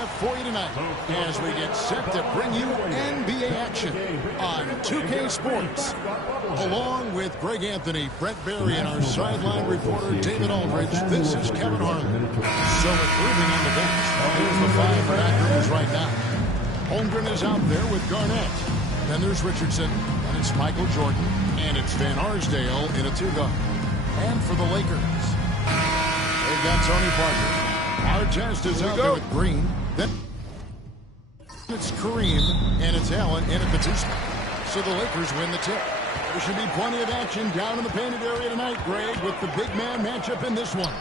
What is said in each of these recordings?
have for you tonight as we get set to bring you NBA action on 2K Sports. Along with Greg Anthony, Brett Berry, and our sideline reporter David Aldridge, this is Kevin Harlan. So improving on the bench. Here's the five for Ackermans right now. Holmgren is out there with Garnett. Then there's Richardson, and it's Michael Jordan, and it's Van Arsdale in a two-guard. And for the Lakers, they've got Tony Parker. Artest is out there with Green. Then it's Kareem, and it's Allen in at the two-spot. So the Lakers win the tip. There should be plenty of action down in the painted area tonight, Greg, with the big man matchup in this one.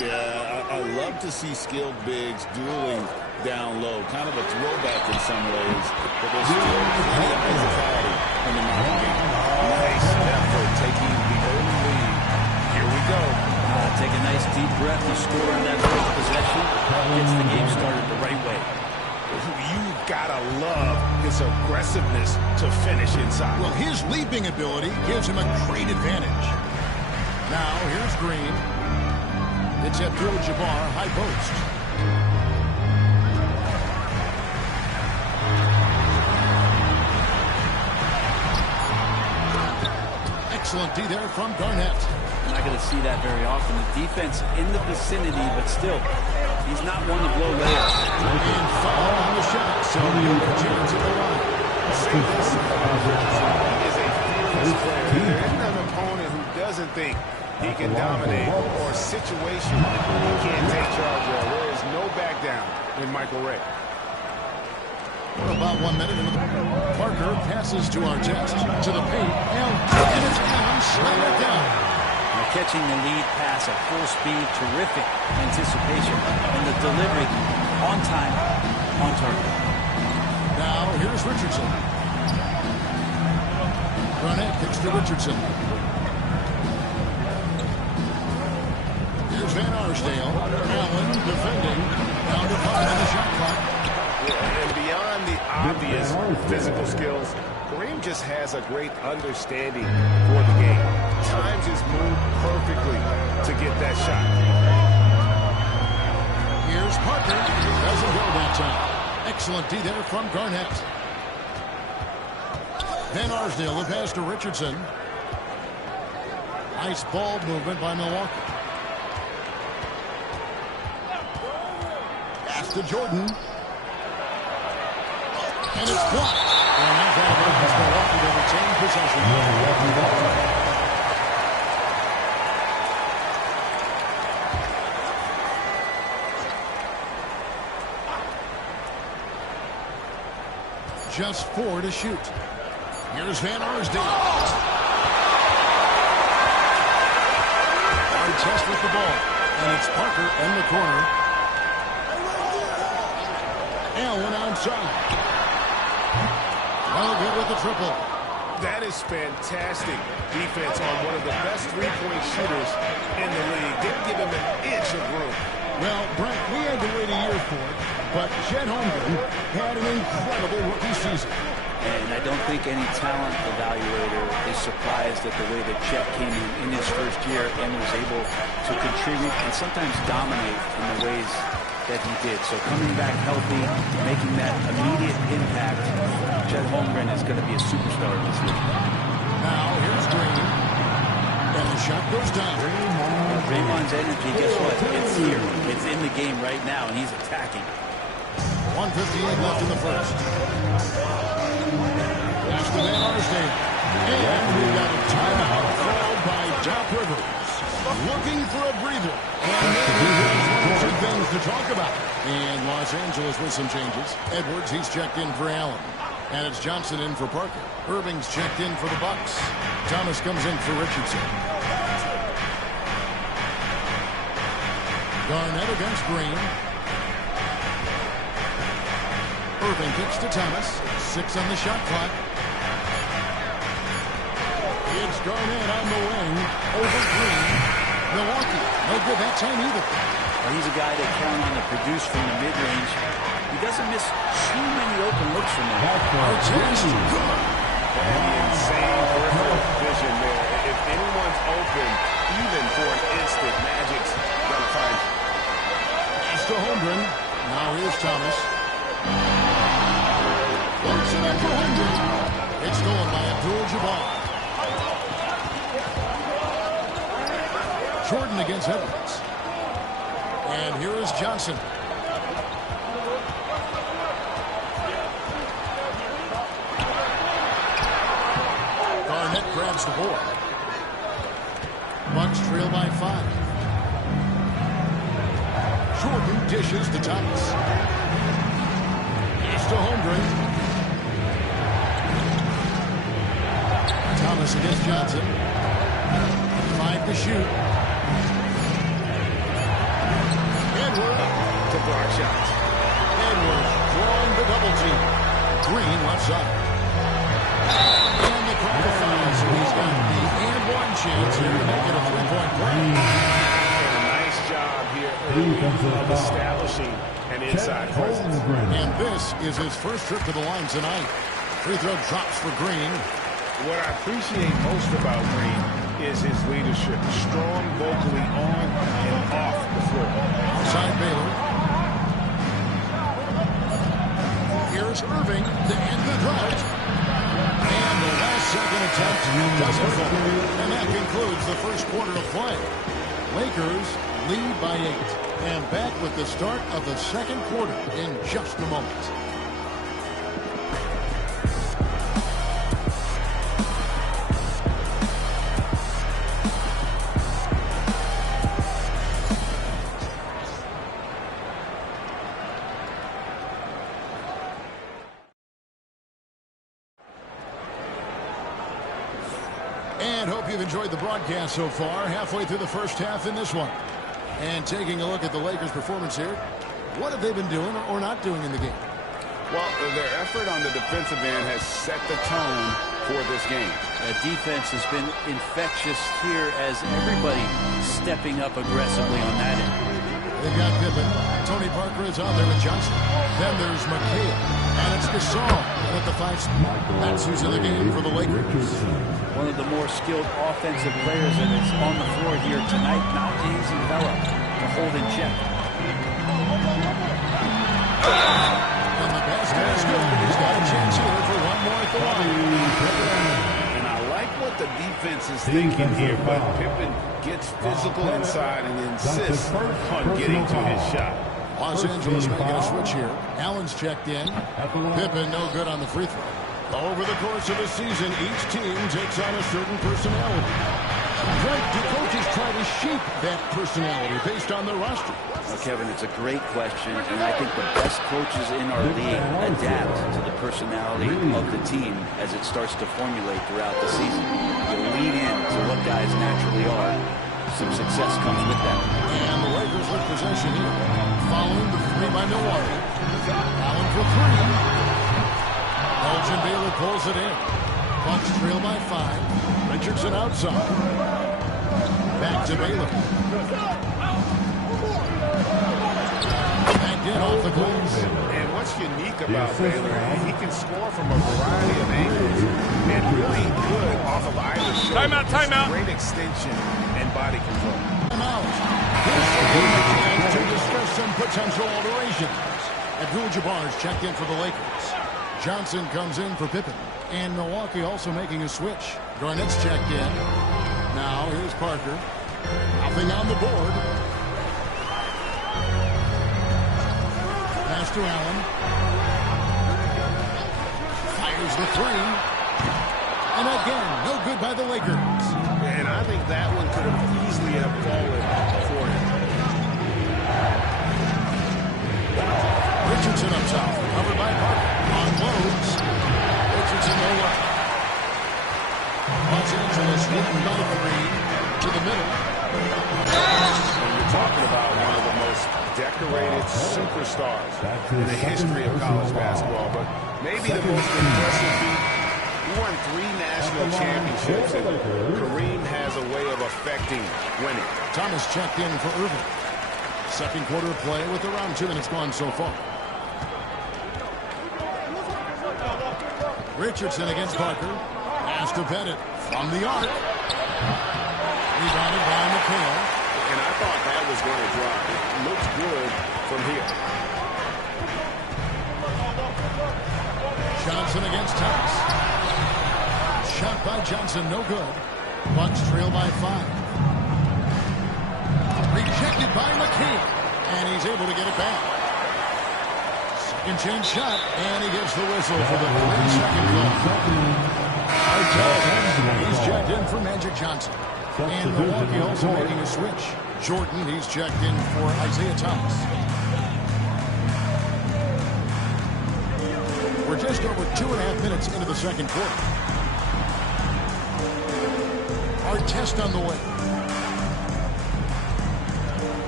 Yeah, I love to see skilled bigs dueling down low. Kind of a throwback in some ways, but there's still plenty of physicality in the modern game. Nice effort taking the early lead. Here we go. Take a nice deep breath and score in that first possession. Gets the game started the right way. You've got to love his aggressiveness to finish inside. Well, his leaping ability gives him a great advantage. Now, here's Green. It's Abdul-Jabbar, high post. Excellent D there from Garnett. Not going to see that very often. The defense in the vicinity, but still, he's not one to blow layups. And foul on the shot, so he'll return to the line. He is a fearless player. There isn't an opponent who doesn't think he can dominate or a situation he can't take charge of. There is no back down in Michael Ray. We're about 1 minute into the Parker passes to Artest to the paint, and it's Allen slam it down. Now catching the lead pass at full speed, terrific anticipation, and the delivery on time, on target. Now here's Richardson. Garnett kicks to Richardson. Here's Van Arsdale. Allen defending. Down to 5 on the shot clock. And beyond the obvious physical skills, Kareem just has a great understanding for the game. Times his move perfectly to get that shot. Here's Parker. Doesn't go that time. Excellent D there from Garnett. Van Arsdale, the pass to Richardson. Nice ball movement by Milwaukee. Pass to Jordan. And it's blocked. And now that opens Milwaukee to retain possession. Just 4 to shoot. Here's Van Arsdale. Artest with the ball. And it's Parker in the corner. Allen outside. Well, good with the triple. That is fantastic defense on one of the best three-point shooters in the league. Didn't give him an inch of room. Well, Brent, we had to wait a year for it, but Chet Holmgren had an incredible rookie season. And I don't think any talent evaluator is surprised at the way that Chet came in his first year and was able to contribute and sometimes dominate in the ways that he did. So coming back healthy, making that immediate impact, Chet Holmgren is going to be a superstar in this league. Now here's Green. And the shot goes down. Draymond's energy, guess what? It's here. It's in the game right now, and he's attacking. 1:58 left in the first. That's the Van Arsdale. And we've got a timeout called by Doc Rivers. Looking for a breather. And maybe there's one or two things to talk about. And Los Angeles with some changes. Edwards, he's checked in for Allen. And it's Johnson in for Parker. Irving's checked in for the Bucks. Thomas comes in for Richardson. Garnett against Green. Irving kicks to Thomas. 6 on the shot clock. It's Garnett on the wing. Over Green. Milwaukee. No good that time either. Well, he's a guy that count on to produce from the mid-range. He doesn't miss too many open looks from him. Artest. Insane peripheral vision there. If anyone's open, even for an instant, Magic's gonna find you. Pass to Holmgren. Now Now here's Thomas. Looks it up for Hendry. It's stolen by Abdul-Jabbar. Jordan against Edwards. And here is Johnson. Garnett grabs the board. Bucks trail by 5. Jordan dishes to Thomas. Here's to Holmgren. Thomas against Johnson. 5 to shoot. Edwards to block shots. Edwards drawing the double team. Green left side. And the call the foul, so he's got the and-one chance here to make it a three-point play. And a nice job here of establishing an inside presence. And this is his first trip to the line tonight. Free throw drops for Green. What I appreciate most about Green is his leadership. Strong vocally on and off the floor. Outside Baylor. Here's Irving to end the drought. And the last second attempt doesn't fall. And that concludes the first quarter of play. Lakers lead by 8. And back with the start of the second quarter in just a moment. And hope you've enjoyed the broadcast so far. Halfway through the first half in this one. And taking a look at the Lakers' performance here. What have they been doing or not doing in the game? Well, their effort on the defensive end has set the tone for this game. Defense has been infectious here as everybody stepping up aggressively on that end. They've got Pippen. Tony Parker is out there with Johnson. Then there's McHale. And it's Gasol. And at the 5 spot, that's who's in the game for the Lakers. One of the more skilled offensive players that is on the floor here tonight. Not an easy fella to hold in check. And the basket is good. He's got a chance here for one more at the line. And I like what the defense is thinking here, but Pippen gets physical inside and insists on getting to his shot. Los Angeles making a switch here. Allen's checked in. Pippen no good on the free throw. Over the course of the season, each team takes on a certain personality. Frank, do coaches try to shape that personality based on their roster? Well, Kevin, it's a great question, and I think the best coaches in our league adapt to the personality of the team as it starts to formulate throughout the season. You lean in to what guys naturally are. Some success comes with that. And the Lakers with possession here. Following the 3 by Milwaukee. Allen for 3. Elgin Baylor pulls it in. Bucks trail by 5. Richardson outside. Back to Baylor. Back in off the glass. And what's unique about Baylor, he can score from a variety of angles and really good off of either shoulder. Timeout. Great extension and body control. Out. Here's the chance to discuss some potential alterations. Abdul-Jabbar's checked in for the Lakers. Johnson comes in for Pippen. And Milwaukee also making a switch. Garnett's checked in. Now here's Parker. Nothing on the board. Pass to Allen. Fires the 3. And again, no good by the Lakers. And I think that one could have easily have fallen for him. Richardson up top. Covered by Parker. Unloads. Richardson no way. Los Angeles leading by 3 to the middle. When you're talking about one of the most decorated superstars in the history of college basketball, but maybe the most impressive feat. He won 3 national championships, and Kareem has a way of affecting winning. Thomas checked in for Irving. Second quarter of play with around 2 minutes gone so far. Richardson against Parker. Pass to Bennett from the arc. Rebounded by McHale. And I thought that was going to drop. It looks good from here. Johnson against Thomas. Shot by Johnson, no good. Bucks trail by 5. Rejected by McHale, and he's able to get it back. Second chance shot, and he gets the whistle for the 3-second call. He's checked in for Magic Johnson. And Milwaukee also making a switch. Jordan, he's checked in for Isaiah Thomas. We're just over 2.5 minutes into the second quarter. Our test on the way.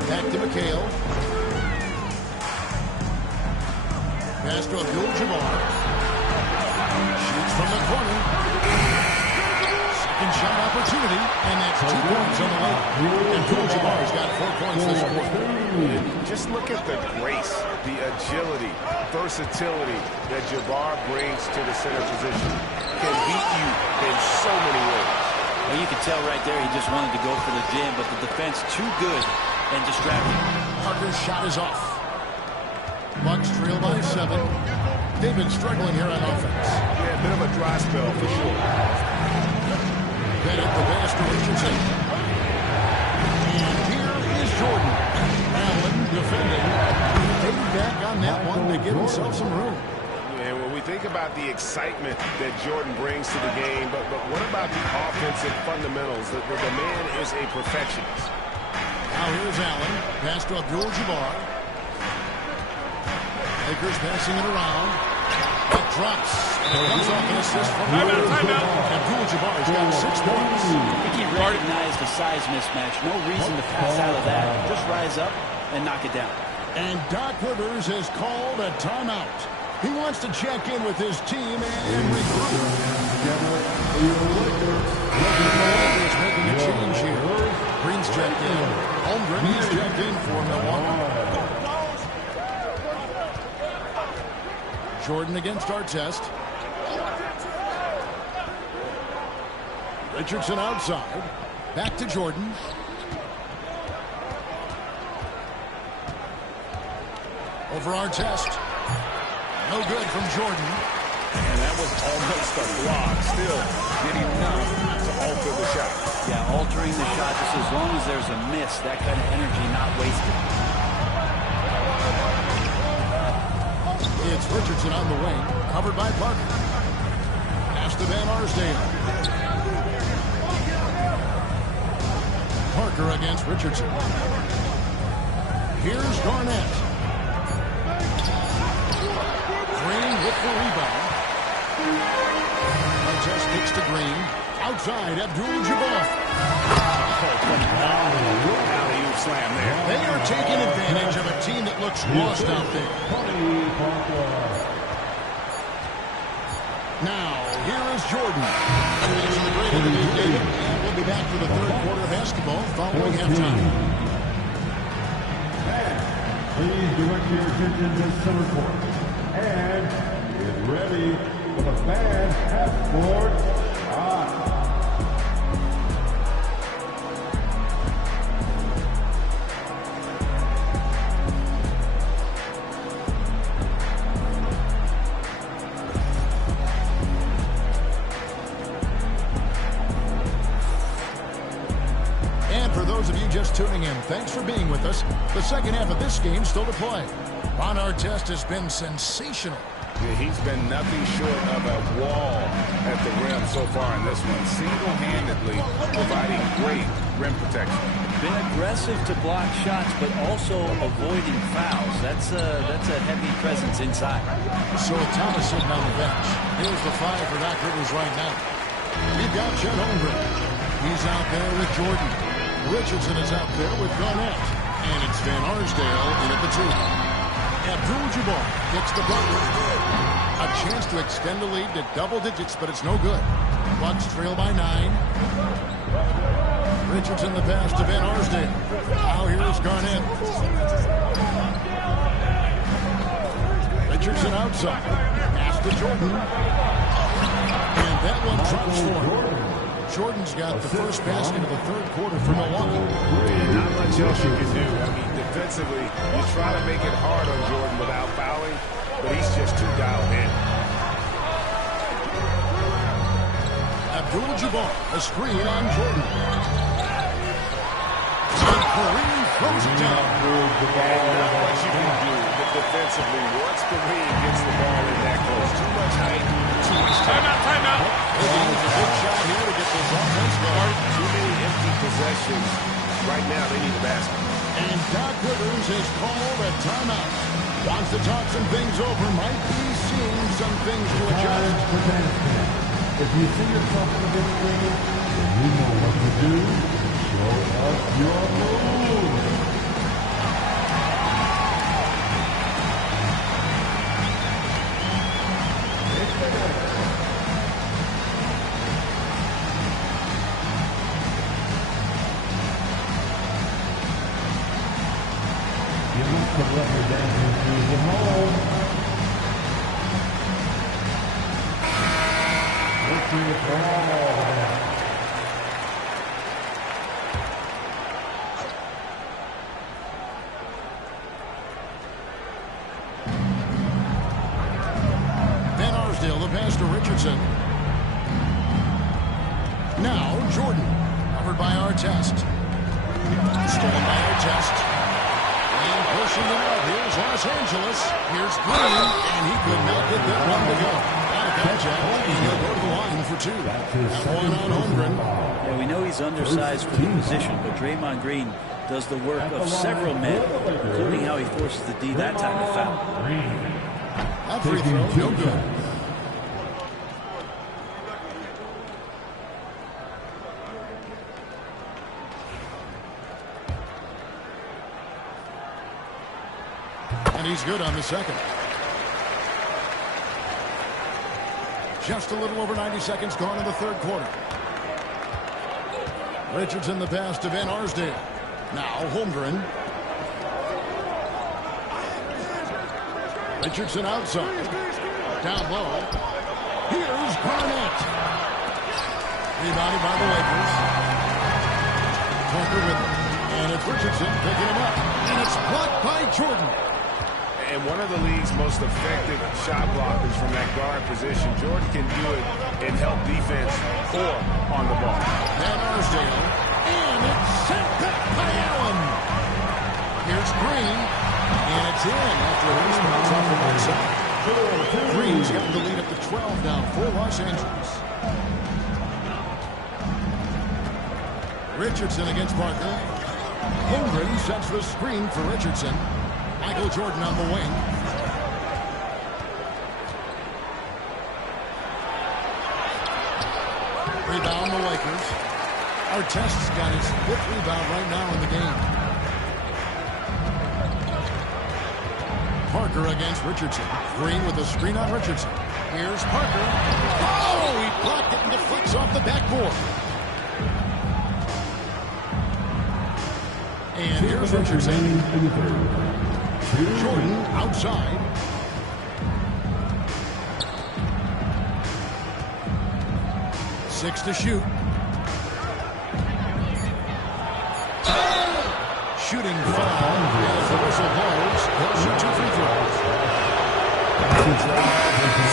Back to McHale. Pass to Abdul-Jabbar. Shoots from the corner. Second shot opportunity, and that's 2 points on the way. Abdul-Jabbar's got 4 points this quarter. Just look at the grace, the agility, versatility that Jabbar brings to the center position. Can beat you in so many ways. Well, you can tell right there he just wanted to go for the jam, but the defense too good and distracting. Parker's shot is off. Bucks trail by 7. They've been struggling here on offense. Yeah, a bit of a dry spell for sure. Bennett, the pass to Richardson. And here is Jordan. Allen defending. Fading back on that one to give himself some room. And when we think about the excitement that Jordan brings to the game, but what about the offensive fundamentals? The man is a perfectionist. Now here's Allen. Pass to Abdul-Jabbar. Lakers passing it around. That drops. And it comes off an assist from Abdul-Jabbar's got 6 points. I think he recognized the size mismatch. No reason to pass out of that. Just rise up and knock it down. And Doc Rivers has called a timeout. He wants to check in with his team and regroup. Lakers making a change here. Green's checked in. Holmgren, he's checked in for Milwaukee. Jordan against Artest. Richardson outside. Back to Jordan. Over Artest. No good from Jordan. And that was almost a block. Still did enough to alter the shot. Yeah, altering the shot just as long as there's a miss, that kind of energy not wasted. It's Richardson on the wing, covered by Parker. Pass to Van Arsdale. Parker against Richardson. Here's Garnett. Green with the rebound. Artest kicks to Green. Outside, Abdul-Jabbar. Alley-oop slam there. They are taking advantage of a team that looks lost out there. Now, here is Jordan. He's the great NBA David, and we'll be back for the third quarter of basketball following halftime. Please direct your attention to center court. And get ready for the fans half-court shot. Just tuning in, thanks for being with us. The second half of this game still to play. Ron Artest has been sensational. Yeah, he's been nothing short of a wall at the rim so far in this one. Single-handedly providing great rim protection. Been aggressive to block shots, but also avoiding fouls. That's a heavy presence inside. So Thomas sitting on the bench. Here's the 5 for Doc Rivers right now. We've got Chet Holmgren. He's out there with Jordan. Richardson is out there with Garnett. And it's Van Arsdale in at the 2. Abdul-Jabbar gets the bucket. A chance to extend the lead to double digits, but it's no good. Bucks trail by 9. Richardson the pass to Van Arsdale. Now here's Garnett. Richardson outside. Pass to Jordan. And that one drops for him. Jordan's got the first basket of the third quarter for Milwaukee. Not much else you can do. I mean, defensively, you try to make it hard on Jordan without fouling, but he's just too dialed in. Abdul-Jabbar, a screen on Jordan. And Kareem throws it down. And not much you can do defensively once Kareem gets the ball in that close. Too much height, too much time. Timeout. Higgins, a big shot here to get this offense going. Too many empty possessions. Right now, they need a basket. And Doc Rivers has called a timeout. Wants to talk some things over. Might be seeing some things to adjust. If you see yourself in this game, then you know what to do. Show us your move. You must have left your dancing shoes at home. Looking for all of that. Van Arsdale, the pass to Richardson. Now, Jordan, covered by Artest. Stolen by Artest. And pushing it out. Here's Los Angeles. Here's Green. And he could not get that one to go. Out of contact. And he'll go to the line for two. And one on Holmgren. Yeah, we know he's undersized for the position, but Draymond Green does the work of several men, including how he forces the D that time to foul. That free throw, no good. And he's good on the second. Just a little over 90 seconds gone in the third quarter. Richardson the pass to Van Arsdale. Now Holmgren. Richardson outside. Down low. Here's Garnett. Rebounded by the Lakers. Parker with him. And it's Richardson picking him up. And it's blocked by Jordan. And one of the league's most effective shot blockers from that guard position. Jordan can do it and help defense or on the ball. Van Arsdale. And it's sent back by Allen. Here's Green. And it's in after a response off the right side. Green's got the lead up to 12 now for Los Angeles. Richardson against Parker. Holmgren sets the screen for Richardson. Michael Jordan on the wing. Rebound the Lakers. Artest's got his fifth rebound right now in the game. Parker against Richardson. Green with a screen on Richardson. Here's Parker. Oh, he blocked it and deflects off the backboard. And here's Richardson. Jordan outside. Six to shoot. Shooting foul. As the whistle blows, he'll shoot two free throws.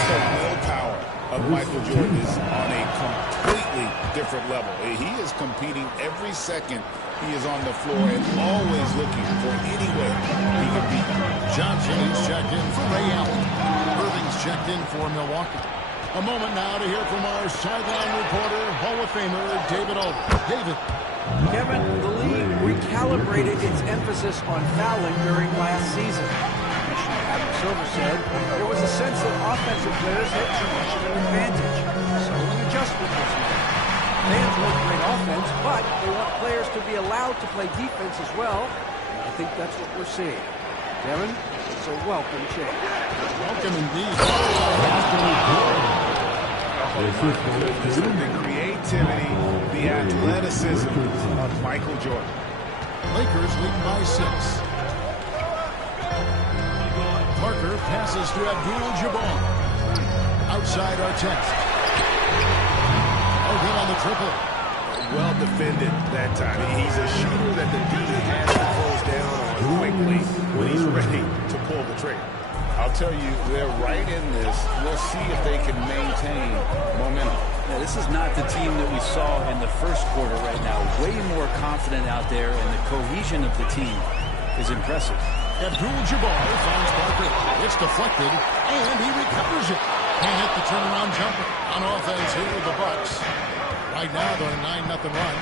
The willpower of Michael Jordan is on a completely different level. He is competing every second he is on the floor and always looking for any way he can beat. Johnson is checked in for Ray Allen. Irving's checked in for Milwaukee. A moment now to hear from our sideline reporter, Hall of Famer David Aldridge. David. Kevin, the league recalibrated its emphasis on fouling during last season. Commissioner Adam Silver said there was a sense that offensive players had too much of an advantage. So an adjustment was made. Fans want great offense, but they want players to be allowed to play defense as well. And I think that's what we're seeing. Kevin, it's a welcome change. Welcome indeed. This is the creativity, the athleticism of Michael Jordan. Lakers lead by 6. Parker passes to Abdul-Jabbar. Outside Artest. Oh, good on the triple. Well defended that time. He's a shooter that the D has I'll tell you, they're right in this. We'll see if they can maintain momentum. Yeah, this is not the team that we saw in the first quarter right now. Way more confident out there, and the cohesion of the team is impressive. Abdul-Jabbar finds Parker. It's deflected, and he recovers it. Can't hit the turnaround jumper. On offense here with the Bucks. Right now, they're 9-0 run.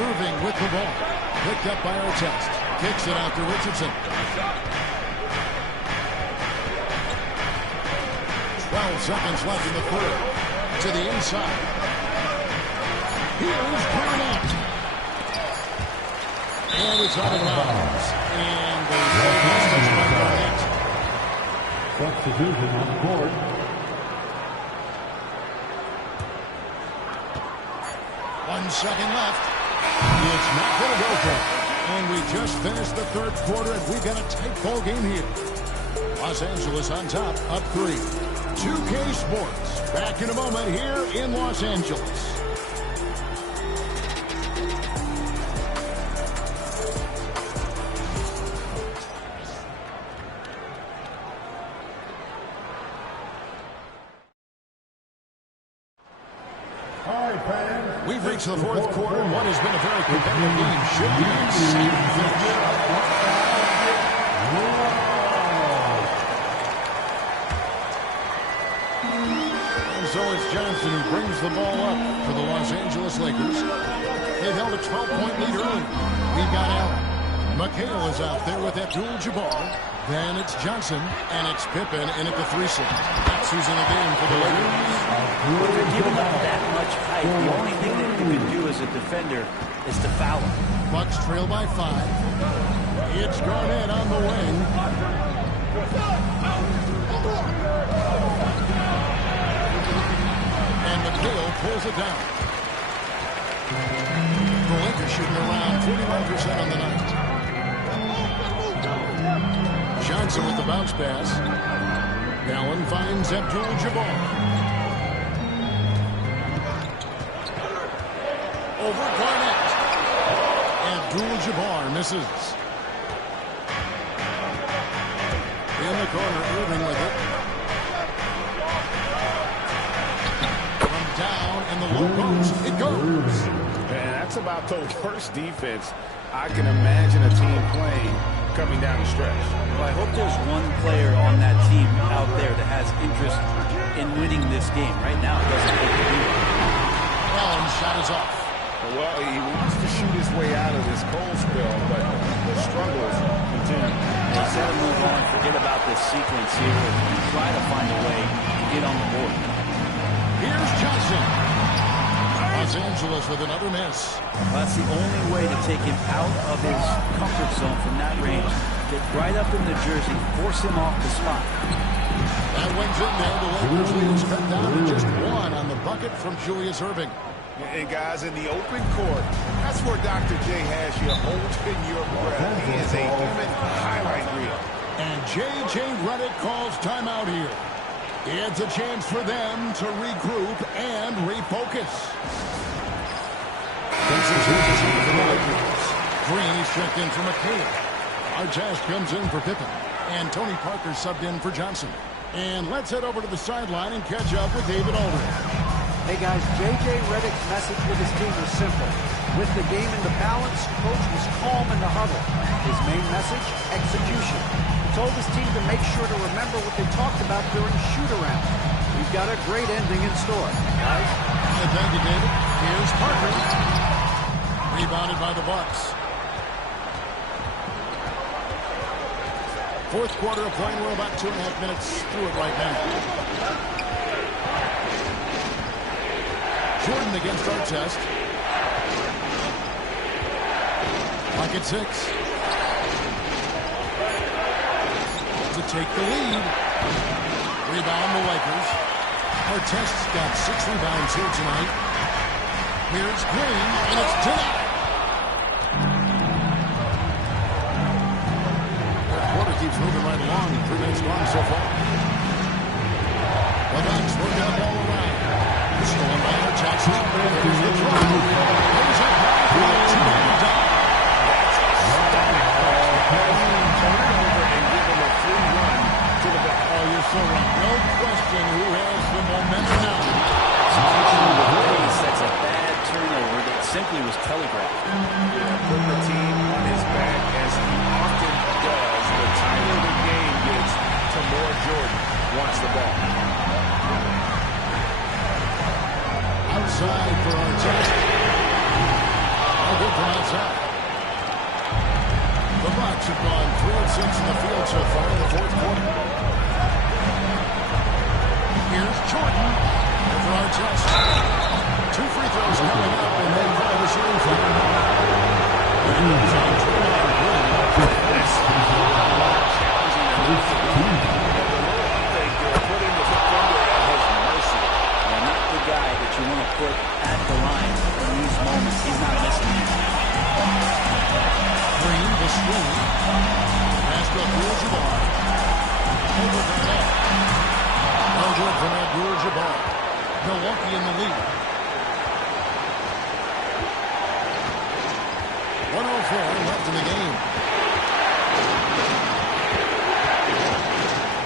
Irving with the ball. Picked up by Artest. Kicks it out to Richardson. 12 seconds left in the third. To the inside. Here's Garnett. And it's out of bounds. And they say by Garnett. Substitution on the court. One second left. It's not going to go for it. And we just finished the third quarter, and we've got a tight ball game here. Los Angeles on top, up 3. 2K Sports, back in a moment here in Los Angeles. We've reached the fourth quarter, and what has been a very competitive game should be in second finish. And so it's Johnson who brings the ball up for the Los Angeles Lakers. They've held a 12-point lead early. We've got Allen. McHale is out there with Abdul-Jabbar. Then it's Johnson, and it's Pippen in at the 3-6. That's who's in the game for the Lakers. When you're giving up that much height, the only thing that you can do as a defender is to foul him. Bucks trail by 5. It's Garnett on the wing. And McHale pulls it down. The Lakers shooting around 41% on the night. Johnson with the bounce pass. Allen finds Abdul-Jabbar. Over Garnett. Abdul-Jabbar misses. In the corner, Irving with it. From down in the low post, it goes. And that's about the worst defense I can imagine a team playing coming down the stretch. Well, I hope there's one player on that team out there that has interest in winning this game. Right now, it doesn't look to be. Allen's shot is off. Well, he wants to shoot his way out of this cold spell, but the struggles continue. Instead of move on, forget about this sequence here, and try to find a way to get on the board. Here's Johnson. Los Angeles with another miss. Well, that's the only way to take him out of his comfort zone from that range. Get right up in the jersey, force him off the spot. That wins in there. The Lakers lead is cut down to just 1 on the bucket from Julius Irving. And guys, in the open court, that's where Dr. J has you holding your breath. He is a human highlight reel. And J.J. Redick calls timeout here. It's a chance for them to regroup and refocus. Green is checked in for McHale. Artest comes in for Pippen. And Tony Parker subbed in for Johnson. And let's head over to the sideline and catch up with David Aldridge. Hey guys, J.J. Redick's message with his team was simple. With the game in the balance, coach was calm in the huddle. His main message, execution. He told his team to make sure to remember what they talked about during shoot-around. We've got a great ending in store, guys. Thank you, David. Here's Parker. Rebounded by the Bucks. Fourth quarter of play. We're about 2.5 minutes through it right now. Jordan against Artest. Clock at 6. To take the lead. Rebound the Lakers. Artest's got 6 rebounds here tonight. Here's Green, and it's denied. The quarter keeps moving right along. 3 minutes gone so far. The Bucks working the ball around. Stolen by Artest. Here's the draw. Here's a high for a 2-hand dunk. Turn it over and give him a free run to the back. Bucks have gone 3 of 6 in the field so far in the fourth quarter. Here's Jordan over our test. 2 free throws coming up, and they call the shooting foul. Not the guy that you want to put at the line in these moments. He's not missing these. Green, the screen. Abdul Jabbar. Over Garnett. No good from Abdul Jabbar. Milwaukee in the lead. 1:04 left in the game.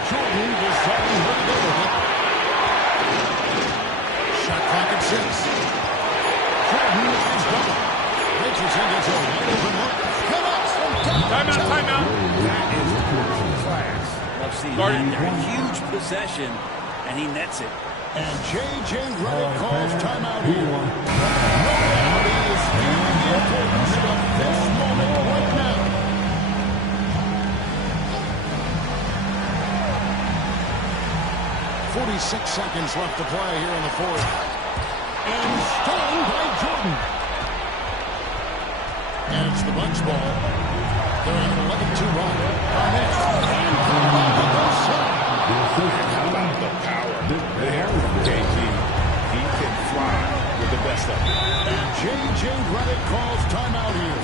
Jordan deciding where to go with it. Shot clock at 6. Jordan is double. Richardson gets a wide open look. Connects from down. Timeout. That is class. Love seeing that. Huge possession, and he nets it. And J.J. Redick calls timeout here. Nobody is feeling the importance of this moment right now. .46 seconds left to play here in the fourth. And stolen by Jordan. And it's the Bucks ball. They're on an 11-2 run. Garnett. And Garnett goes side. How about the power there from JG? He can fly with the best of them. And J.J. Redick calls timeout here.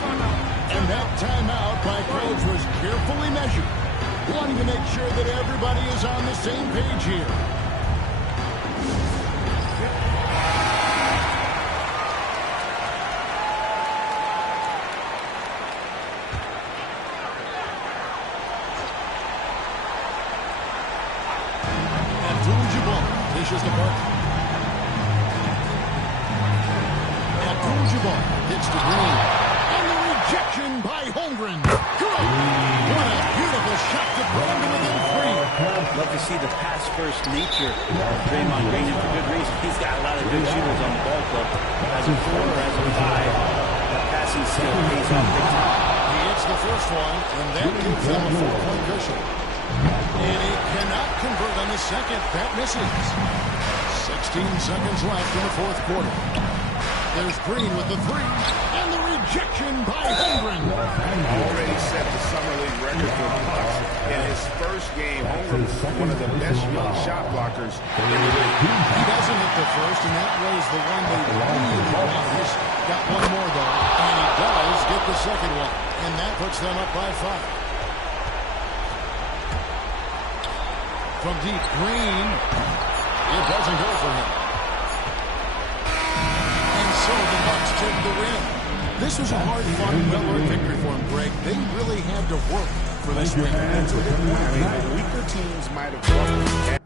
And that timeout by coach was carefully measured, wanting to make sure that everybody is on the same page here. Dishes the ball. Abdul-Jabbar hits the green. And the rejection by Holmgren. Good. What a beautiful shot to put him to within 3. Love to see the pass-first nature of Draymond Green, and for good reason. He's got a lot of good shooters on the ball club. As a 4, as a 5, the passing skill pays off big time. He hits the first one, and that gives them a 4-point cushion. And he cannot convert on the second. That misses. 16 seconds left in the fourth quarter. There's Green with the 3. And the rejection by Holmgren. Already set the Summer League record for Bucks. In his first game, Holmgren was one of the best young shot blockers in the league. He doesn't hit the first, and that was the one they really wanted. He's got one more, though. And he does get the second one. And that puts them up by 5. From deep, Green. It doesn't go for him. And so the Bucks take the win. This was a hard-fought, well-earned victory for them, Greg. They really had to work for this win. That's a good point. I mean, the weaker teams might have struggled.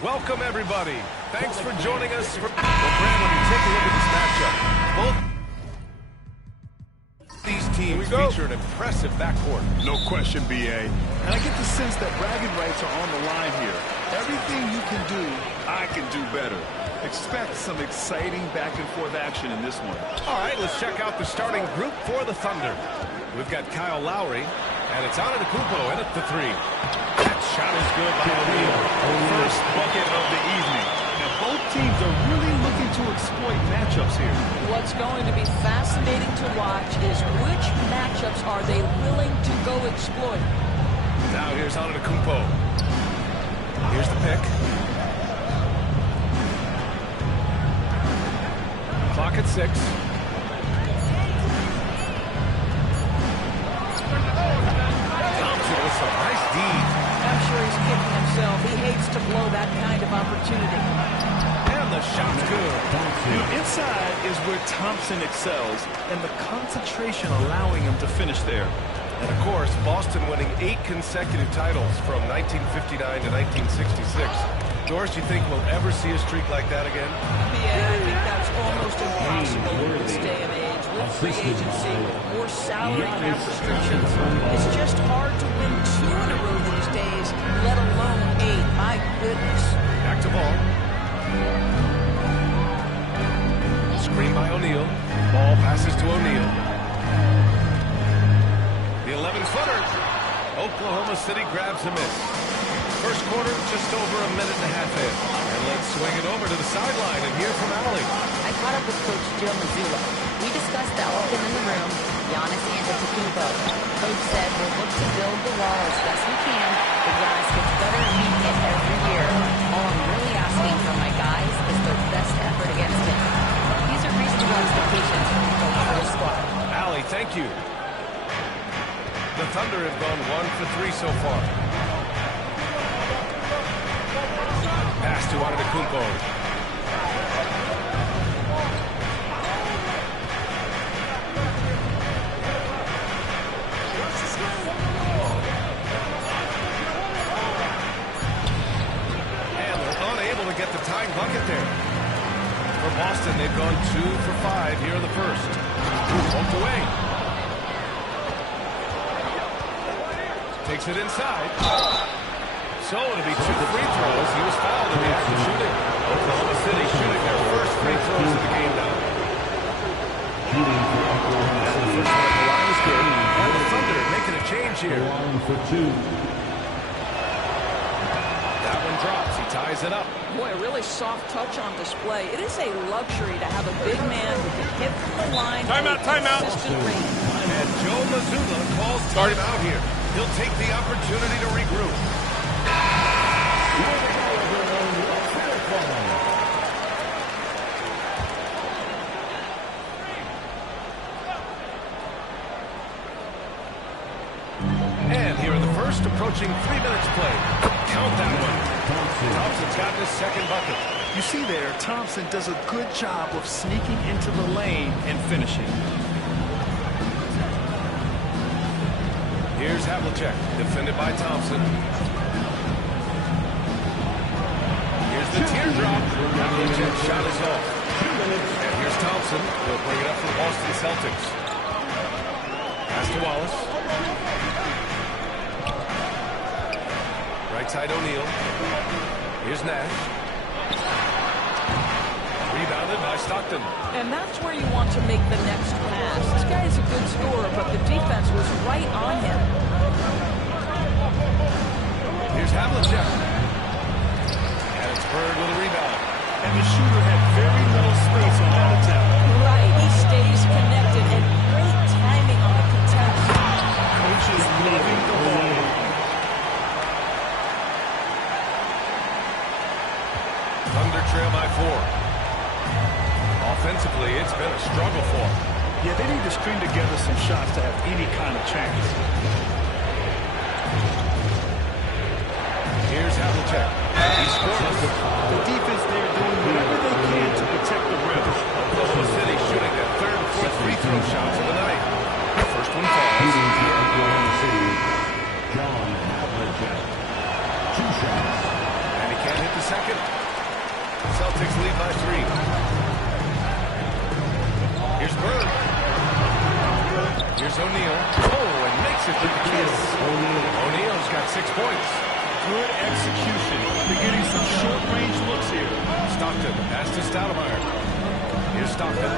Welcome, everybody. Thanks for joining us. Well, Brad, when you take a look at this matchup, both these teams feature an impressive backcourt. No question, B.A. And I get the sense that bragging rights are on the line here. Everything you can do, I can do better. Expect some exciting back-and-forth action in this one. All right, let's check out the starting group for the Thunder. We've got Kyle Lowry, and it's Antetokounmpo in at the 3. That shot is good by O'Neal. First bucket of the evening. Now, both teams are really looking to exploit matchups here. What's going to be fascinating to watch is which matchups are they willing to go exploit. Now here's Antetokounmpo. Here's the pick. Clock at 6. Thompson with some nice D. I'm sure he's kicking himself. He hates to blow that kind of opportunity. And the shot's good. Inside is where Thompson excels, and the concentration allowing him to finish there. And, of course, Boston winning 8 consecutive titles from 1959 to 1966. Doris, you think we'll ever see a streak like that again? Yeah, I think that's almost impossible in this day and age. With free agency, more salary cap restrictions, it's just hard to win 2 in a row these days, let alone 8. My goodness. Back to ball. Screen by O'Neal. Ball passes to O'Neal. The 11-footer. Oklahoma City grabs a miss. First quarter, just over a minute and a half in. And let's swing it over to the sideline and hear from Allie. I caught up with Coach Joe Mazzulla. We discussed the elephant in the room, Giannis Antetokounmpo. Coach said we'll look to build the wall as best we can, but Giannis gets better and beating it every year. All I'm really asking from my guys is their best effort against him. These are reasonable expectations from the coach for his squad. Allie, thank you. The Thunder have gone 1 for 3 so far. Pass to Antetokounmpo. And they're unable to get the tying bucket there. For Boston, they've gone 2 for 5 here in the first. Poked away. Takes it inside. So it'll be 2 free throws. He was fouled in the act of shooting. Oklahoma City shooting their first free throws of the game now. And the first one at the line is good. And the Thunder making a change here. 1 for 2. That one drops. He ties it up. Boy, a really soft touch on display. It is a luxury to have a big man who can hit from the line. Timeout, timeout. Consistent range. And Joe Mazzulla calls time out here. He'll take the opportunity to regroup. And here in the first, approaching 3 minutes played. Count that one. Thompson's gotten his second bucket. You see there, Thompson does a good job of sneaking into the lane and finishing. Here's Havlicek, defended by Thompson. Here's the teardrop. Havlicek's shot is off. And here's Thompson. He'll bring it up for the Boston Celtics. Pass to Wallace. Right side O'Neal. Here's Nash. Rebounded by Stockton. And that's where you want to make the next pass. This guy is a good scorer, but the defense was right on him. Here's Havlicek. And it's Bird with a rebound. And the shooter had very little space on that attempt. Right, he stays connected, and great timing on the contest. Coach is loving the ball. Thunder trail by 4. Offensively, it's been a struggle for them. Yeah, they need to string together some shots to have any kind of chance. Havlicek. He scores. The defense there doing whatever they can to protect the rim. Oklahoma City shooting their third and fourth free throw shots of the night. The first one falls. Oklahoma City, John Havlicek. 2 shots. And he can't hit the second. Celtics lead by 3. Here's Bird. Here's O'Neal. Oh, and makes it with the kiss. O'Neal's got 6 points. Good execution. They're getting some short-range looks here. Stockton, pass to Stoudemire. Here's Stockton.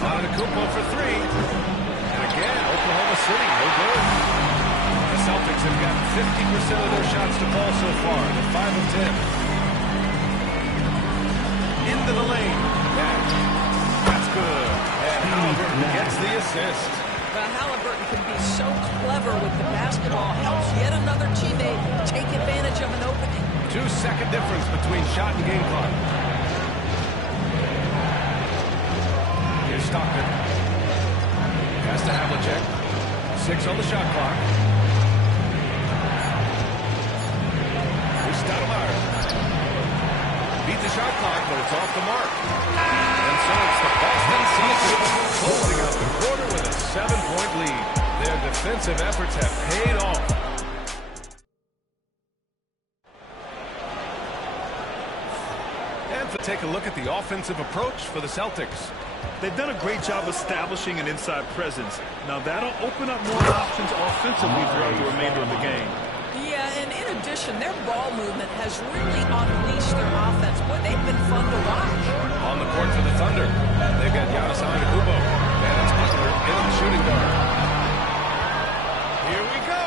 Antetokounmpo for 3. And again, Oklahoma City, no good. The Celtics have got 50% of their shots to fall so far. They're 5 of 10. Into the lane. That's good. And Halliburton gets the assist. Well, Halliburton can be so clever with the basketball. Helps yet another teammate take advantage of an opening. 2-second difference between shot and game clock. Here's Stockton. Pass to Havlicek. 6 on the shot clock. Here's Stoudemire. Beat the shot clock, but it's off the mark. And so it's the Boston Celtics closing out the quarter with a 7-point lead. Their defensive efforts have paid off. And take a look at the offensive approach for the Celtics. They've done a great job establishing an inside presence. Now that'll open up more options offensively throughout the remainder of the game. Yeah, and in addition, their ball movement has really unleashed their offense. Boy, they've been fun to watch. On the court for the Thunder, they've got Giannis Antetokounmpo. And it's Butler in the shooting guard. Here we go.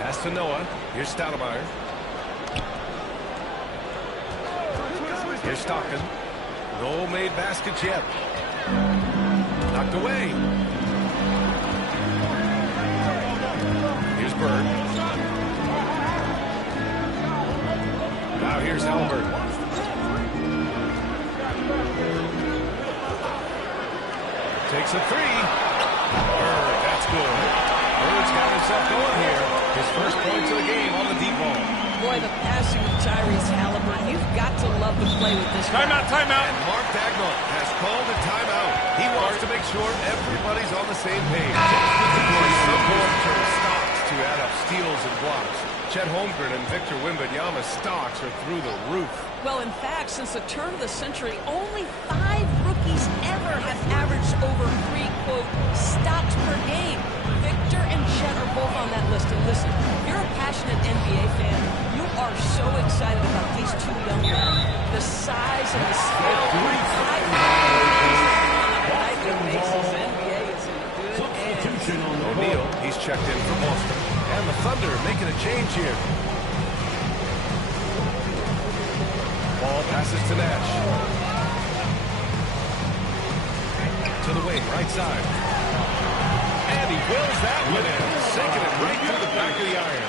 Pass to Noah. Here's Stoudemire. Here's Stockton. No made baskets yet. Knocked away. Here's Bird. Now here's Halliburton. Takes a 3. Bird, that's good. Bird's got himself going here. His first points of the game on the deep ball. Boy, the passing of Tyrese Halliburton, you've got to love to play with this guy. Timeout. And Mark Dagnall has called a timeout. He wants to make sure everybody's on the same page. Stocks to add up steals and blocks. Chet Holmgren and Victor Wembanyama's stocks are through the roof. Well, in fact, since the turn of the century, only 5 rookies ever have averaged over 3, quote, stocks per game. Victor and Chet are both on that list. And listen, if you're a passionate NBA fan, you are so excited about these 2 young men. The size and the skill. On a nightly basis, NBA is in good hands. O'Neal, he's checked in for Boston. And the Thunder making a change here. Ball passes to Nash. To the wing, right side. And he wills that one in, sinking it right through the back of the iron.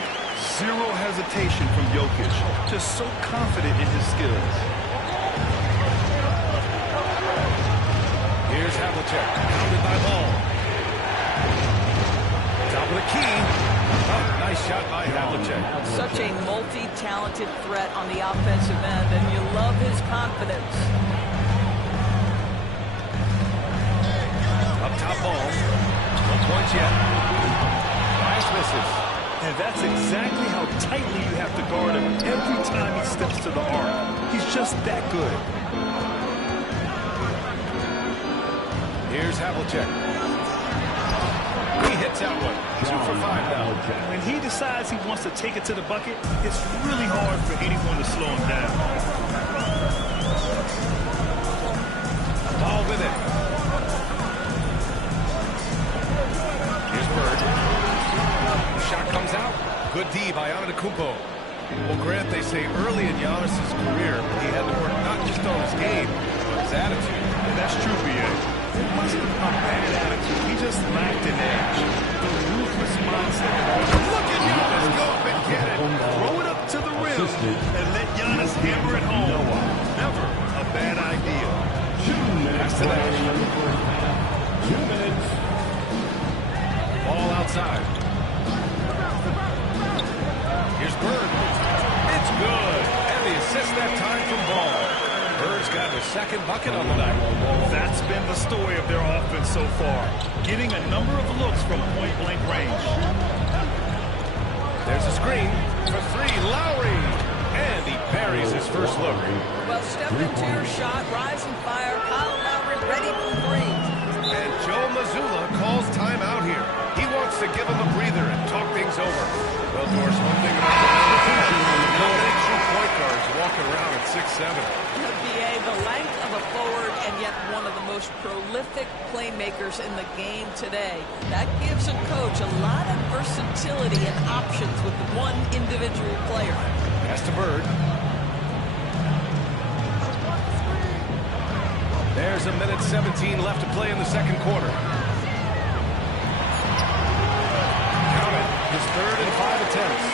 Zero hesitation from Jokic. Just so confident in his skills. Here's Havlicek, pounded by Ball. Top of the key. Oh, nice shot by Havlicek. Such a multi-talented threat on the offensive end, and you love his confidence. Up top Ball. No points yet. Pass misses. And that's exactly how tightly you have to guard him every time he steps to the arc. He's just that good. Here's Havlicek. He hits that one. 2 for 5 now. When he decides he wants to take it to the bucket, it's really hard for anyone to slow him down. Ball with it. Here's Bird. The shot comes out. Good D by Antetokounmpo. Well, Grant, they say early in Giannis' career, he had to work not just on his game, but his attitude. And that's true, B.A. It wasn't a bad attitude. He just lacked an edge. The ruthless mindset. Look at Giannis go up and get it. Throw it up to the rim and let Giannis hammer it home. Never a bad idea. Pass to Nash. outside. Here's Bird. It's good. And the assist that time from Ball. Bird's got his second bucket on the night. That's been the story of their offense so far. Getting a number of looks from point-blank range. There's a screen for three. Lowry. And he buries his first look. Well, step into your shot, rise and fire. Kyle Lowry ready for three. And Joe Mazzulla calls timeout here. He wants to give him a breather and talk things over. Well, Doris, one thing about no true point guards walking around at 6'7". The BA, the length of a forward, and yet one of the most prolific playmakers in the game today. That gives a coach a lot of versatility and options with one individual player. Pass to Bird. There's a minute 17 left to play in the second quarter. Count it. His third and 5 attempts.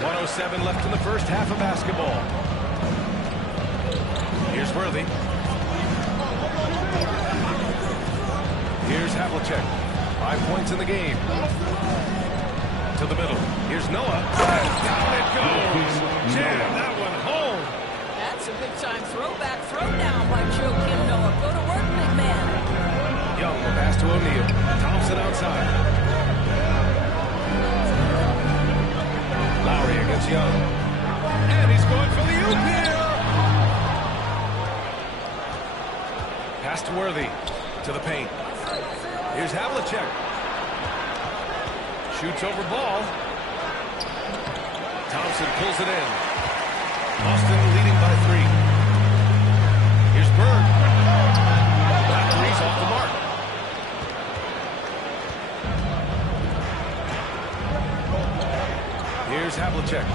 1:07 left in the first half of basketball. Here's Worthy. Here's Havlicek. 5 points in the game. To the middle. Here's Noah. Down it goes. Jam that one home. That's a big-time throwback throwdown by Joakim Noah. Go to work, big man. Young, the pass to O'Neal. Thompson outside. Lowry against Young. And he's going for the UBR. Pass to Worthy. To the paint. Here's Havlicek. Shoots over Ball. Thompson pulls it in. Austin leading by 3. Here's Bird. That three's off the mark. Here's Havlicek.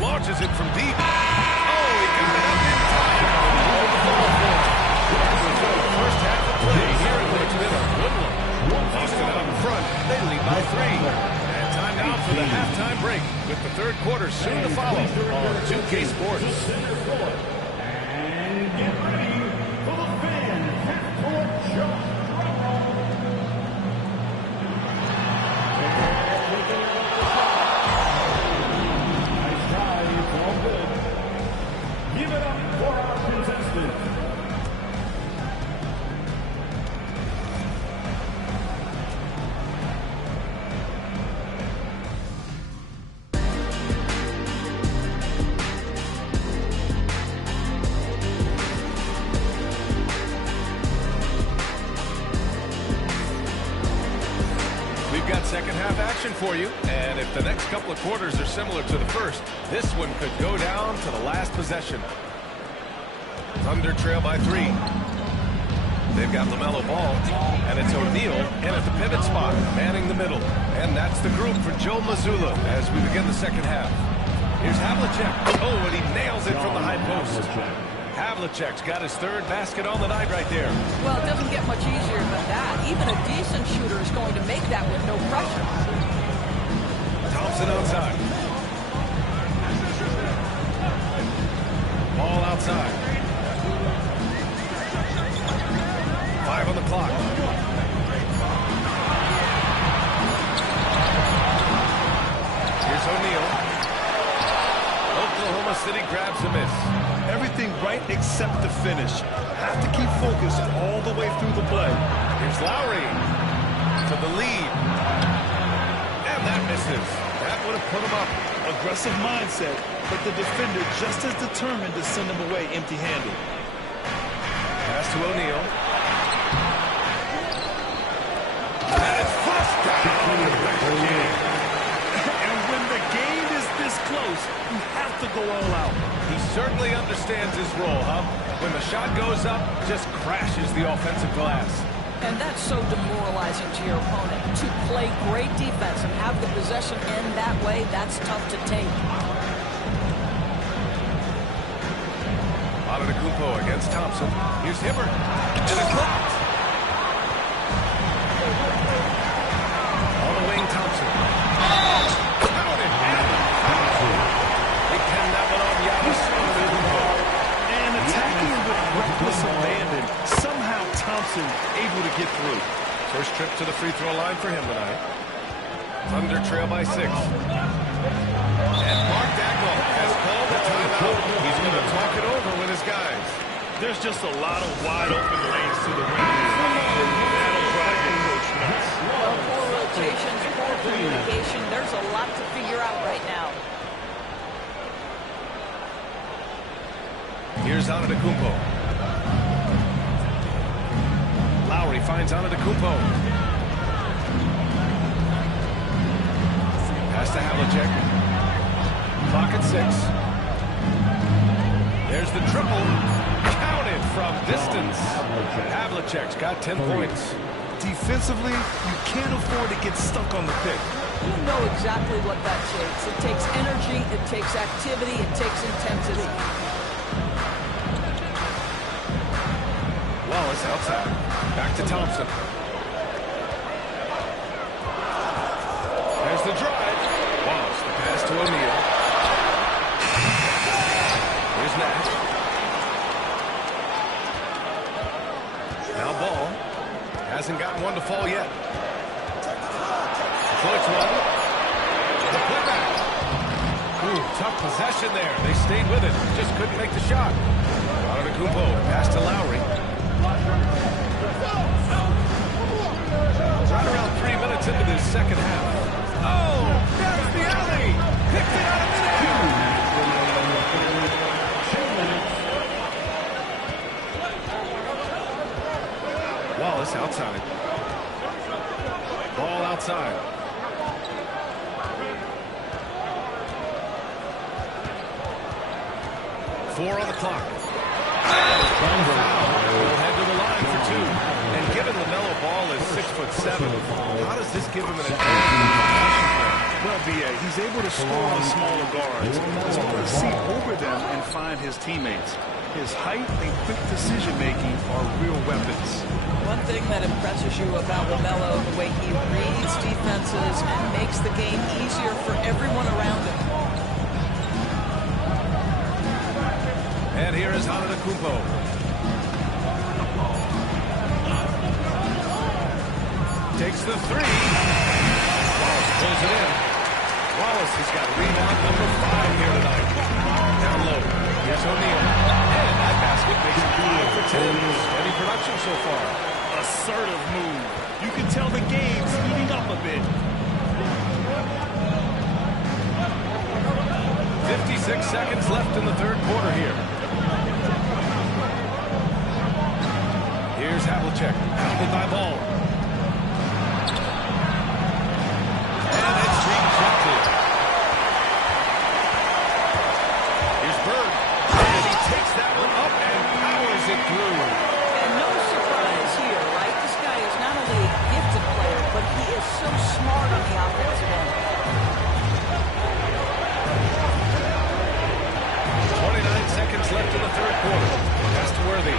Launches it from deep. Oh, he got it up in time. First half of play here in what's been a good one. Austin out in front. They lead by 3. And time now for the halftime break with the third quarter soon to follow on 2K Sports. And get ready for the fan half-court shot. Nice try, it's all good. Give it up for our contestants. Second half action for you, and if the next couple of quarters are similar to the first, this one could go down to the last possession. Thunder trail by 3. They've got LaMelo Ball, and it's O'Neal in at the pivot spot, manning the middle. And that's the group for Joe Mazzulla as we begin the second half. Here's Havlicek. Oh, and he nails it from the high post. Havlicek's got his third basket on the night right there. Well, it doesn't get much easier than that. Even a decent shooter is going to make that with no pressure. Thompson outside. Ball outside. 5 on the clock. Here's O'Neal. Oklahoma City grabs a miss. Everything right except the finish. Have to keep focused all the way through the play. Here's Lowry to the lead. And that misses. That would have put him up. Aggressive mindset, but the defender just as determined to send him away empty-handed. Pass to O'Neal. And it's flushed down. And when the game is this close, you have to go all out. He certainly understands his role, huh? When the shot goes up, just crashes the offensive glass. And that's so demoralizing to your opponent. To play great defense and have the possession end that way, that's tough to take. Antetokounmpo against Thompson. Here's Hibbert. And it's blocked. On the wing, Thompson. Counted. And they pen that one on Giannis. person able to get through. First trip to the free throw line for him tonight. Thunder trail by 6. And Mark Dagnall has called the timeout. He's going to talk it over with his guys. There's just a lot of wide open lanes to the rim. That'll drive your coach nuts. Well, poor rotations, poor communication. There's a lot to figure out right now. Here's Antetokounmpo. Lowry finds Antetokounmpo. Pass to Havlicek. Clock at 6. There's the triple. Counted from distance. Havlicek's got 10 points. Defensively, you can't afford to get stuck on the pick. You know exactly what that takes. It takes energy, it takes activity, it takes intensity. Wallace outside. Back to Thompson. There's the drive. Wallace, the pass to O'Neal. Here's Nash. Now Ball. Hasn't gotten one to fall yet. Floats one. The putback. Ooh, tough possession there. They stayed with it. Just couldn't make the shot. Antetokounmpo. Pass to Lowry. Right around 3 minutes into this second half. Oh, there's the alley. Picked it out of midair. Wallace outside. Ball outside. Four on the clock. He'll head to the line for 2. And given LaMelo Ball is 6'7", how does this give him an advantage? Well, B.A., he's able to score on smaller guards, as well as see over them and find his teammates. His height and quick decision-making are real weapons. One thing that impresses you about LaMelo, the way he reads defenses and makes the game easier for everyone around him. And here is Antetokounmpo. Takes the 3. Wallace pulls it in. Wallace has got rebound number 5 here tonight. Down low. Here's O'Neal. And that basket makes it 5 for 10. Steady production so far. Assertive move. You can tell the game's heating up a bit. 56 seconds left in the third quarter here. Here's Havlicek. Pounded by Ball. And it's rejected. Here's Bird. And he takes that one up and powers it through. And no surprise here, right? This guy is not only a gifted player, but he is so smart on the offensive end. 29 seconds left in the third quarter. Pass to Worthy.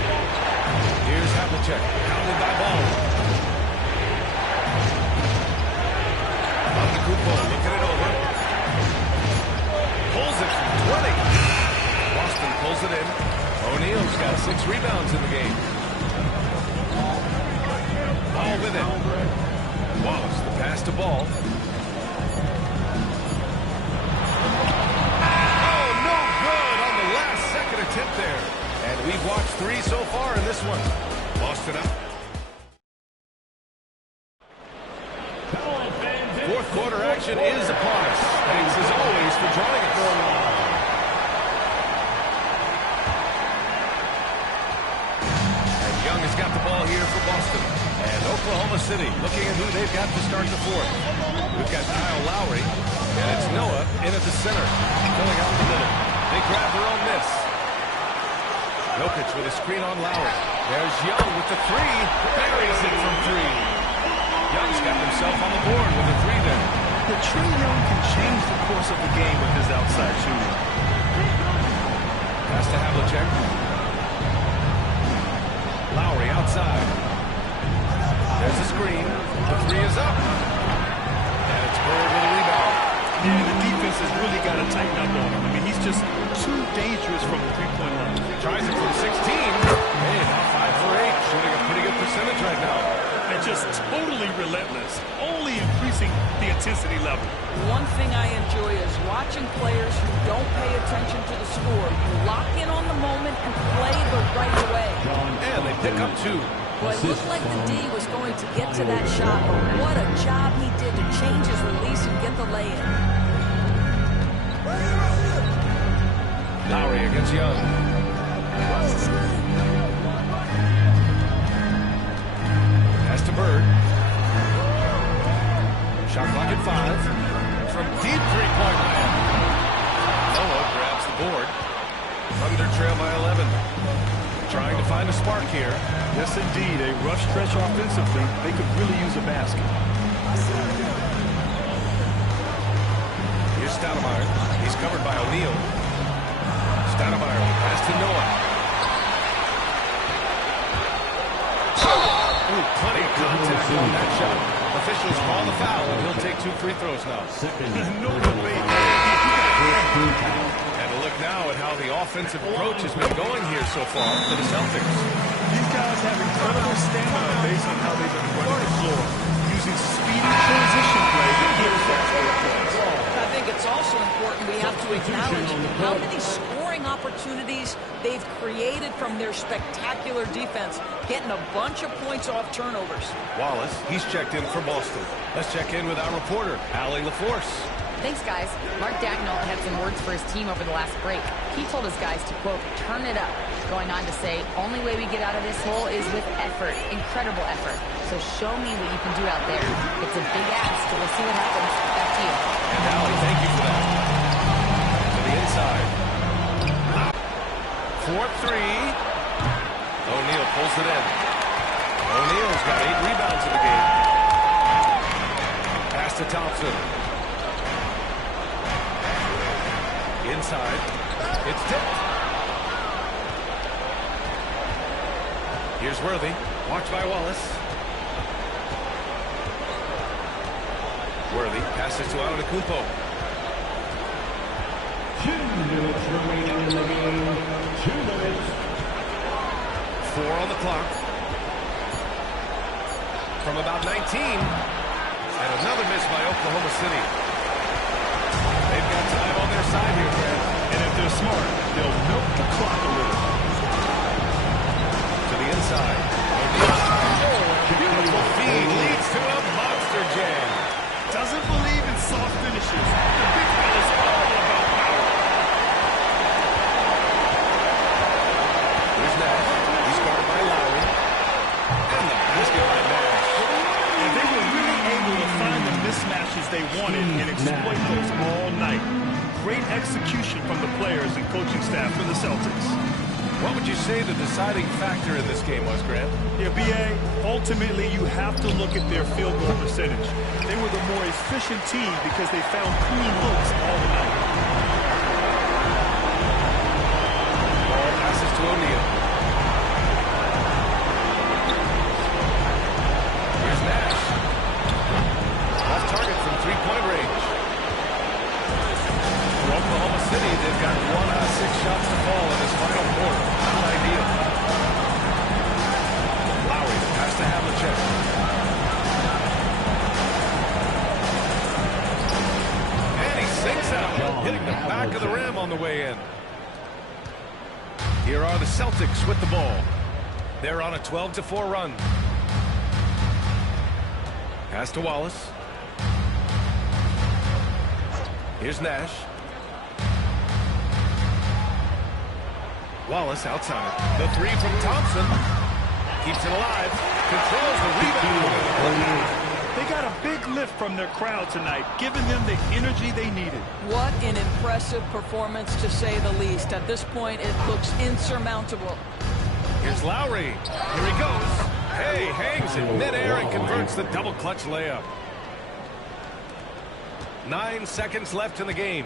Here's Havlicek. Pounded by Ball. Antetokounmpo looking it over. Pulls it from 20. Boston pulls it in. O'Neal's got 6 rebounds in the game. Ball with it. Wallace, the pass to Ball. Oh, no good on the last second attempt there. And we've watched 3 so far in this one. Boston up. Fourth quarter action is upon us. Thanks as always for joining us. And Young has got the ball here for Boston. And Oklahoma City looking at who they've got to start the fourth. We've got Kyle Lowry. And it's Noah in at the center. Filling out the middle. They grab their own miss. Jokic with a screen on Lowry. There's Young with the 3. Buries it from 3. Young's got himself on the board with a 3 there. The Trae Young can change the course of the game with his outside shooting. Pass to Havlicek. Lowry outside. There's a screen. The 3 is up. And it's Bird with a rebound. Yeah, the defense has really got to tighten up on him. I mean, he's just too dangerous from the three-point line. Tries it from 16. Hey, now 5 for 8. Shooting a pretty good percentage. just totally relentless, only increasing the intensity level. One thing I enjoy is watching players who don't pay attention to the score. You lock in on the moment and play the right way. And they pick up 2. Well, it looked like the D was going to get to that shot, but what a job he did to change his release and get the lay-in. Lowry against Young. Pass to Bird. Shot clock at 5. From deep three-point land. Noah grabs the board. Thunder trail by 11. Trying to find a spark here. Yes, indeed. A rough stretch offensively. They could really use a basket. Here's Stoudemire. He's covered by O'Neal. Stoudemire pass to Noah. Ooh, plenty of contact on that shot. Officials call the foul, and he'll take 2 free throws now. No debate. And a look now at how the offensive approach has been going here so far for the Celtics. These guys have incredible stamina based on how they've been running the floor, using speedy transition play to get fast break points. I think it's also important we have to acknowledge how many scoring opportunities they've created from their spectacular defense, getting a bunch of points off turnovers. Wallace, he's checked in for Boston. Let's check in with our reporter, Allie LaForce. Thanks, guys. Mark Dagnall had some words for his team over the last break. He told his guys to, quote, turn it up, going on to say, only way we get out of this hole is with effort, incredible effort. So show me what you can do out there. It's a big ask, but we'll see what happens. Back to you. And Allie, thank you for that. To the inside. 4-3. O'Neal pulls it in. O'Neal's got 8 rebounds in the game. Pass to Thompson. Inside. It's tipped. Here's Worthy. Watched by Wallace. Worthy passes to Antetokounmpo. 2 minutes remaining in the game. 2 minutes. 4 on the clock. From about 19. And another miss by Oklahoma City. They've got time on their side here, Fred. And if they're smart, they'll milk the clock a little. To the inside. Beautiful feed leads to a monster jam. Doesn't believe in soft finishes. The big fella's all about power. Here's Nash. He's guarded by Lowry. And the basket by Nash. And they were really able to find the mismatches they wanted and exploit those all night. Great execution from the players and coaching staff for the Celtics. What would you say the deciding factor in this game was, Grant? Yeah, B.A., ultimately you have to look at their field goal percentage. They were the more efficient team because they found clean looks all night. Ball passes to O'Neal. Here's Nash. Off target from three-point range. For Oklahoma City, they've got 1 out of 6 shots to fall in this final quarter. Not ideal. Lowry, pass to Havlicek. And he sinks out, hitting the back of the rim on the way in. Here are the Celtics with the ball. They're on a 12-4 run. Pass to Wallace. Here's Nash. Wallace outside. The 3 from Thompson. Keeps it alive. Controls the rebound. They got a big lift from their crowd tonight, giving them the energy they needed. What an impressive performance, to say the least. At this point, it looks insurmountable. Here's Lowry. Here he goes. Hey, hangs in midair and converts the double clutch layup. 9 seconds left in the game.